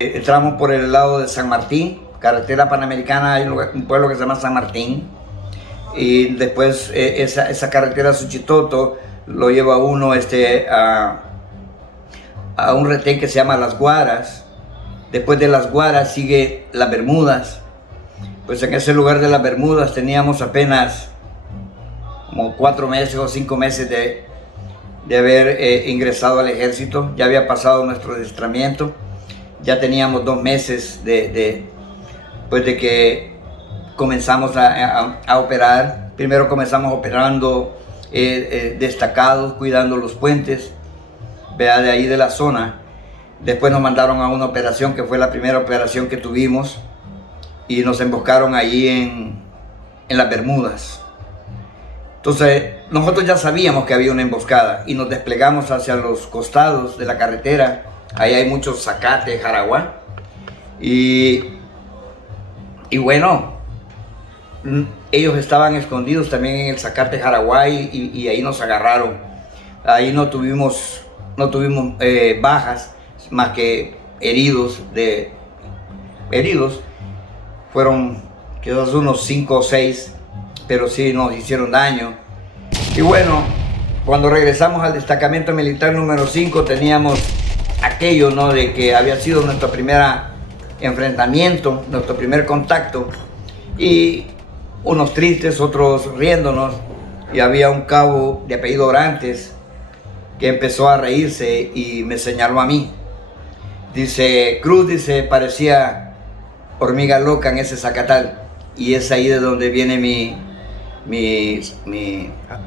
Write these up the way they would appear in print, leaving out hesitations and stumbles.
Entramos por el lado de San Martín, carretera panamericana, hay un pueblo que se llama San Martín. Y después esa carretera Suchitoto lo lleva uno a un retén que se llama Las Guaras. Después de Las Guaras sigue Las Bermudas. Pues en ese lugar de Las Bermudas teníamos apenas como 4 meses o 5 meses de haber ingresado al ejército. Ya había pasado nuestro adiestramiento. Ya teníamos 2 meses pues de que comenzamos a operar. Primero comenzamos operando destacados, cuidando los puentes, vea, de ahí de la zona. Después nos mandaron a una operación que fue la primera operación que tuvimos y nos emboscaron allí en las Bermudas. Entonces nosotros ya sabíamos que había una emboscada y nos desplegamos hacia los costados de la carretera. Ahí hay muchos zacate, jaraguá. Y bueno, ellos estaban escondidos también en el zacate jaraguá y ahí nos agarraron. Ahí no tuvimos bajas, más que heridos. Fueron quizás unos 5 o 6, pero sí nos hicieron daño. Y bueno, cuando regresamos al destacamento militar número 5 teníamos aquello, ¿no?, de que había sido nuestro primer enfrentamiento, nuestro primer contacto, y unos tristes, otros riéndonos, y había un cabo de apellido Orantes que empezó a reírse y me señaló a mí. Dice, Cruz, dice, parecía hormiga loca en ese zacatal, y es ahí de donde viene mi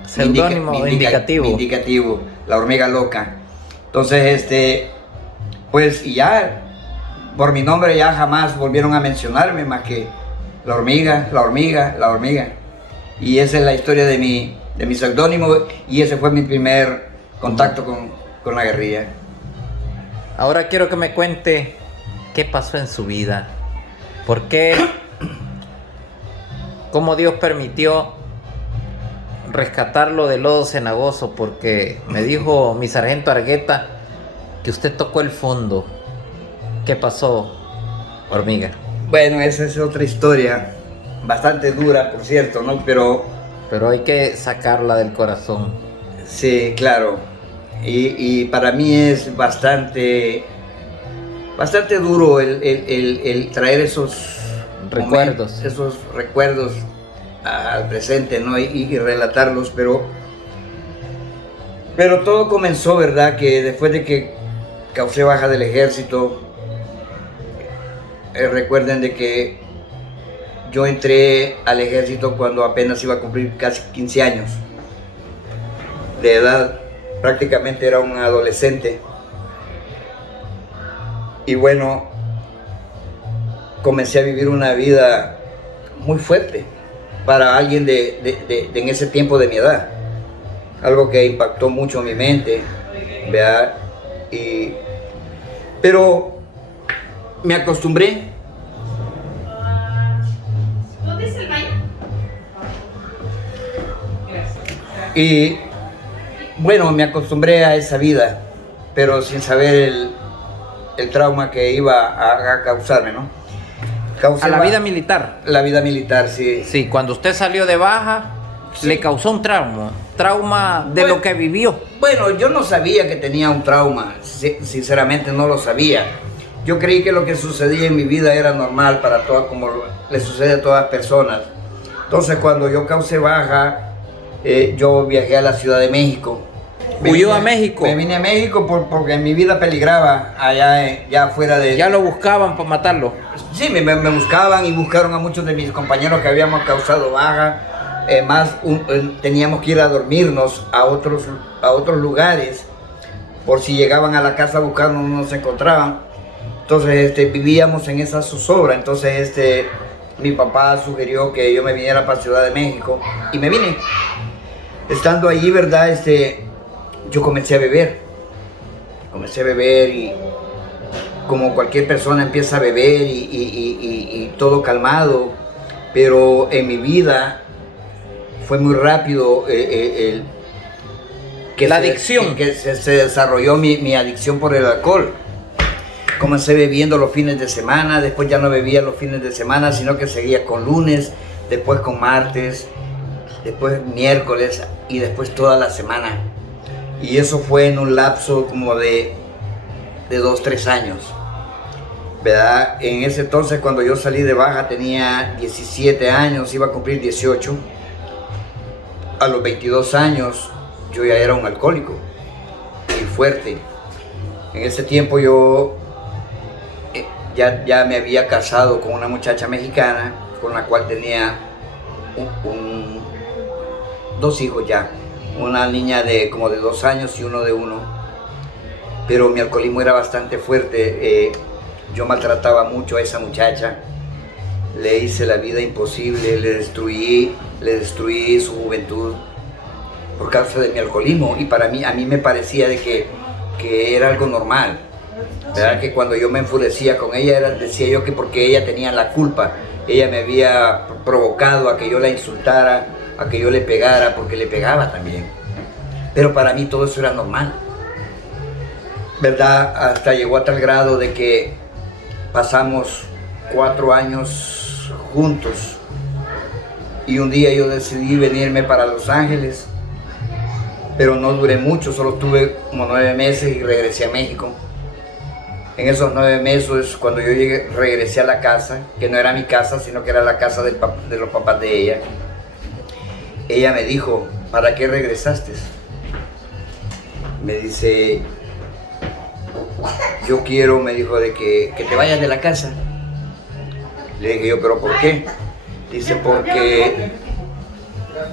seudónimo indicativo, la hormiga loca. Entonces, pues, y ya, por mi nombre ya jamás volvieron a mencionarme más que la hormiga, la hormiga, la hormiga. Y esa es la historia de mi seudónimo, y ese fue mi primer contacto con la guerrilla. Ahora quiero que me cuente qué pasó en su vida. ¿Por qué? ¿Cómo Dios permitió rescatarlo del lodo cenagoso? Porque me dijo mi sargento Argueta que usted tocó el fondo. ¿Qué pasó, hormiga? Bueno, esa es otra historia, bastante dura, por cierto, ¿no? Pero hay que sacarla del corazón. Sí, claro. Y para mí es bastante duro el traer esos recuerdos, esos recuerdos al presente, ¿no? Y relatarlos, pero todo comenzó, ¿verdad? Que después de que causé baja del ejército, recuerden de que yo entré al ejército cuando apenas iba a cumplir casi 15 años de edad, prácticamente era un adolescente. Y bueno, comencé a vivir una vida muy fuerte para alguien en ese tiempo de mi edad, algo que impactó mucho mi mente, ¿verdad? Pero me acostumbré. ¿Dónde es el baño? Y bueno, me acostumbré a esa vida, pero sin saber el trauma que iba a causarme, ¿no? A la vida militar. La vida militar, sí. Sí, cuando usted salió de baja, sí, le causó un trauma de lo que vivió. Bueno, yo no sabía que tenía un trauma, sinceramente no lo sabía. Yo creí que lo que sucedía en mi vida era normal para todas, como le sucede a todas las personas. Entonces, cuando yo causé baja, yo viajé a la Ciudad de México. ¿Huyó a México? Me vine a México porque mi vida peligraba allá, ya fuera de... ¿Ya lo buscaban para matarlo? Sí, me buscaban y buscaron a muchos de mis compañeros que habíamos causado baja. Teníamos que ir a dormirnos a otros lugares, por si llegaban a la casa a buscarnos no nos encontraban. Entonces vivíamos en esa zozobra. Entonces mi papá sugirió que yo me viniera para Ciudad de México y me vine. Estando allí, ¿verdad? Yo comencé a beber y como cualquier persona empieza a beber y todo calmado, pero en mi vida fue muy rápido la adicción. Que se desarrolló mi adicción por el alcohol. Comencé bebiendo los fines de semana, después ya no bebía los fines de semana, sino que seguía con lunes, después con martes, después miércoles y después toda la semana. Y eso fue en un lapso como de 2, 3 años, ¿verdad? En ese entonces, cuando yo salí de baja, tenía 17 años, iba a cumplir 18. A los 22 años, yo ya era un alcohólico y fuerte. En ese tiempo yo ya me había casado con una muchacha mexicana, con la cual tenía 2 hijos ya. Una niña de como de 2 años y uno de 1. Pero mi alcoholismo era bastante fuerte. Yo maltrataba mucho a esa muchacha. Le hice la vida imposible, le destruí su juventud por causa de mi alcoholismo. Y para mí, a mí me parecía de que era algo normal, ¿verdad? Que cuando yo me enfurecía con ella, decía yo que porque ella tenía la culpa, ella me había provocado a que yo la insultara, a que yo le pegara, porque le pegaba también. Pero para mí todo eso era normal, ¿verdad? Hasta llegó a tal grado de que pasamos 4 años juntos y un día yo decidí venirme para Los Ángeles, pero no duré mucho, solo tuve como 9 meses y regresé a México. En esos 9 meses, cuando yo regresé a la casa, que no era mi casa, sino que era la casa de los papás de ella, ella me dijo, ¿para qué regresaste? Me dice, yo quiero, me dijo, de que te vayas de la casa. Le dije yo, ¿pero por qué? Dice,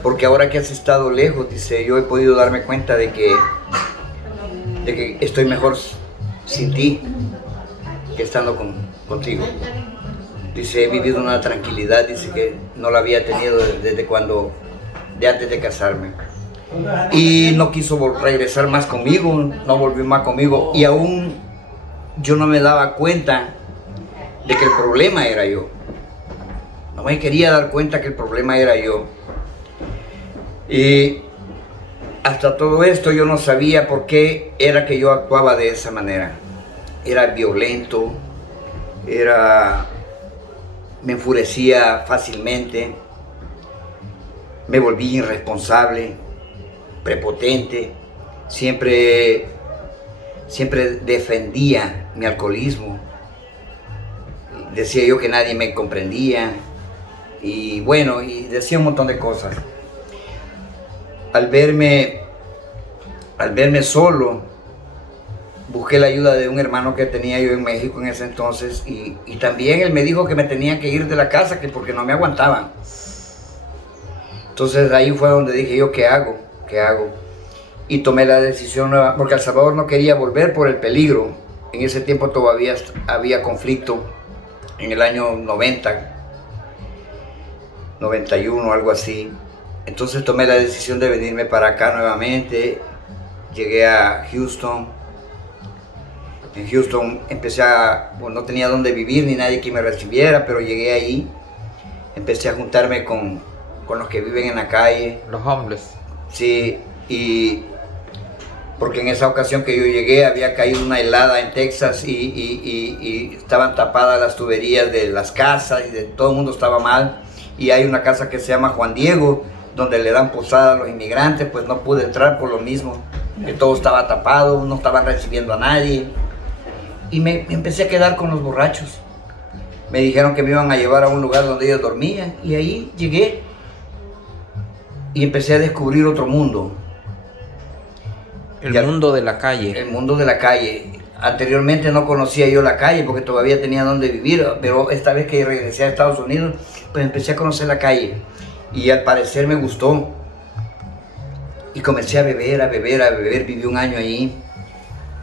porque ahora que has estado lejos, dice, yo he podido darme cuenta de que estoy mejor sin ti que estando contigo. Dice, he vivido una tranquilidad, dice, que no la había tenido desde antes de casarme. Y no quiso regresar más conmigo, no volvió más conmigo, y aún yo no me daba cuenta de que el problema era yo. No me quería dar cuenta que el problema era yo. Y hasta todo esto yo no sabía por qué era que yo actuaba de esa manera. Era violento, me enfurecía fácilmente, me volví irresponsable, prepotente, siempre defendía mi alcoholismo, decía yo que nadie me comprendía y bueno, y decía un montón de cosas. Al verme solo, busqué la ayuda de un hermano que tenía yo en México en ese entonces y también él me dijo que me tenía que ir de la casa, que porque no me aguantaban. Entonces ahí fue donde dije yo, ¿qué hago? Y tomé la decisión nueva, porque El Salvador no quería volver por el peligro. En ese tiempo todavía había conflicto, en el año 90, 91, algo así. Entonces tomé la decisión de venirme para acá nuevamente. Llegué a Houston. En Houston no tenía dónde vivir ni nadie que me recibiera, pero llegué ahí. Empecé a juntarme con los que viven en la calle. Los homeless. Sí, y porque en esa ocasión que yo llegué había caído una helada en Texas y estaban tapadas las tuberías de las casas y todo el mundo estaba mal. Y hay una casa que se llama Juan Diego, donde le dan posada a los inmigrantes, pues no pude entrar por lo mismo, que todo estaba tapado, no estaban recibiendo a nadie. Y me empecé a quedar con los borrachos. Me dijeron que me iban a llevar a un lugar donde ellos dormían y ahí llegué. Y empecé a descubrir otro mundo. El mundo de la calle. El mundo de la calle. Anteriormente no conocía yo la calle porque todavía tenía donde vivir, pero esta vez que regresé a Estados Unidos, pues empecé a conocer la calle. Y al parecer me gustó. Y comencé a beber, viví un año ahí.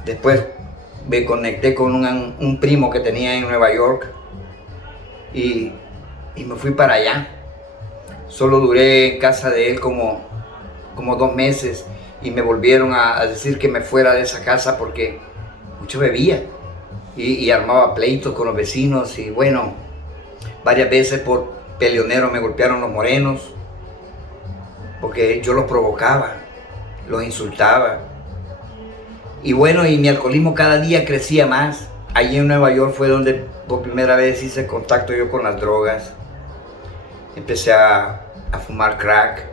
Después me conecté con un primo que tenía en Nueva York y me fui para allá. Solo duré en casa de él como 2 meses y me volvieron a decir que me fuera de esa casa porque mucho bebía y armaba pleitos con los vecinos y bueno, varias veces por peleonero me golpearon los morenos porque yo los provocaba, los insultaba. Y bueno, y mi alcoholismo cada día crecía más allí en Nueva York fue donde por primera vez hice contacto yo con las drogas. Empecé a fumar crack.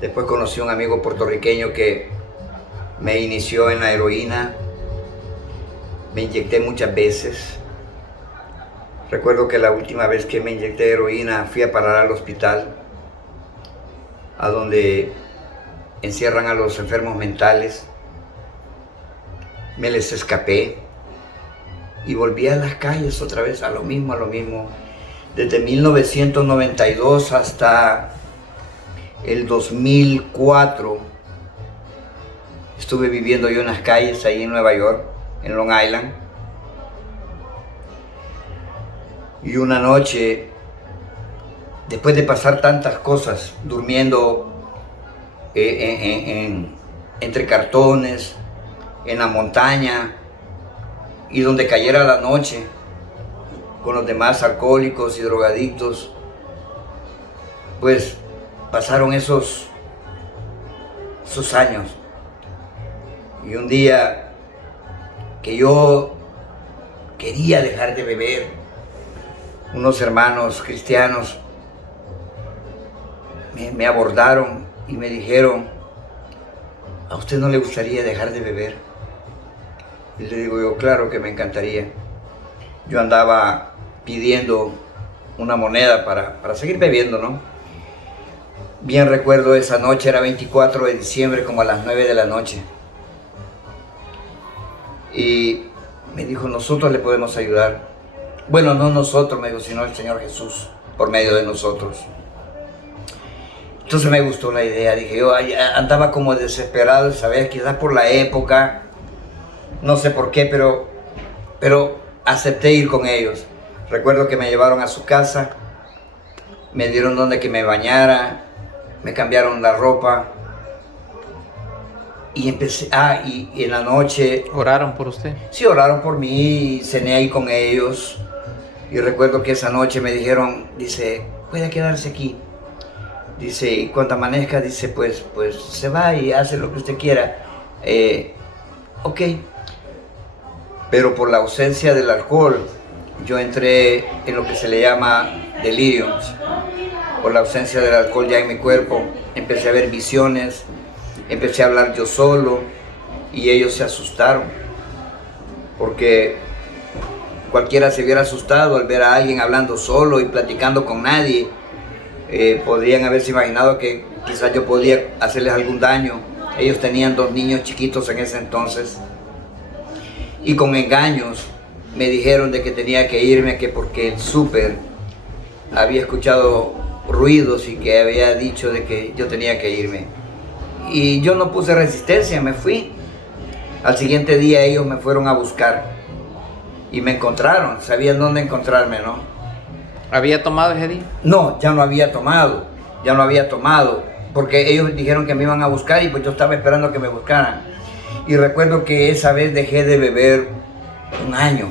Después conocí a un amigo puertorriqueño que me inició en la heroína. Me inyecté muchas veces. Recuerdo que la última vez que me inyecté heroína fui a parar al hospital, a donde encierran a los enfermos mentales. Me les escapé y volví a las calles otra vez, a lo mismo, Desde 1992 hasta el 2004 estuve viviendo yo en las calles ahí en Nueva York, en Long Island. Y una noche, después de pasar tantas cosas, durmiendo entre cartones, en la montaña, y donde cayera la noche, con los demás alcohólicos y drogadictos, pues pasaron esos años. Y un día que yo quería dejar de beber, unos hermanos cristianos me abordaron y me dijeron: ¿a usted no le gustaría dejar de beber? Y le digo yo: claro que me encantaría. Yo andaba pidiendo una moneda para seguir bebiendo, ¿no? Bien recuerdo esa noche, era 24 de diciembre, como a las 9 de la noche. Y me dijo: nosotros le podemos ayudar. Bueno, no nosotros, me dijo, sino el Señor Jesús, por medio de nosotros. Entonces me gustó la idea. Dije, yo andaba como desesperado, ¿sabes? Quizás por la época, no sé por qué, pero acepté ir con ellos. Recuerdo que me llevaron a su casa, me dieron donde que me bañara, me cambiaron la ropa y empecé, y en la noche... ¿Oraron por usted? Sí, oraron por mí, cené ahí con ellos. Y recuerdo que esa noche me dijeron, dice, puede quedarse aquí. Dice, y cuando amanezca, dice, pues se va y hace lo que usted quiera. Ok. Pero por la ausencia del alcohol, yo entré en lo que se le llama deliriums. Por la ausencia del alcohol ya en mi cuerpo, empecé a ver visiones, empecé a hablar yo solo y ellos se asustaron. Porque cualquiera se hubiera asustado al ver a alguien hablando solo y platicando con nadie. Podrían haberse imaginado que quizás yo podía hacerles algún daño. Ellos tenían 2 niños chiquitos en ese entonces. Y con engaños me dijeron de que tenía que irme, que porque el súper había escuchado ruidos y que había dicho de que yo tenía que irme. Y yo no puse resistencia, me fui. Al siguiente día ellos me fueron a buscar y me encontraron, sabían dónde encontrarme, ¿no? ¿Había tomado ese día? No, ya no había tomado, porque ellos dijeron que me iban a buscar y pues yo estaba esperando que me buscaran. Y recuerdo que esa vez dejé de beber un año.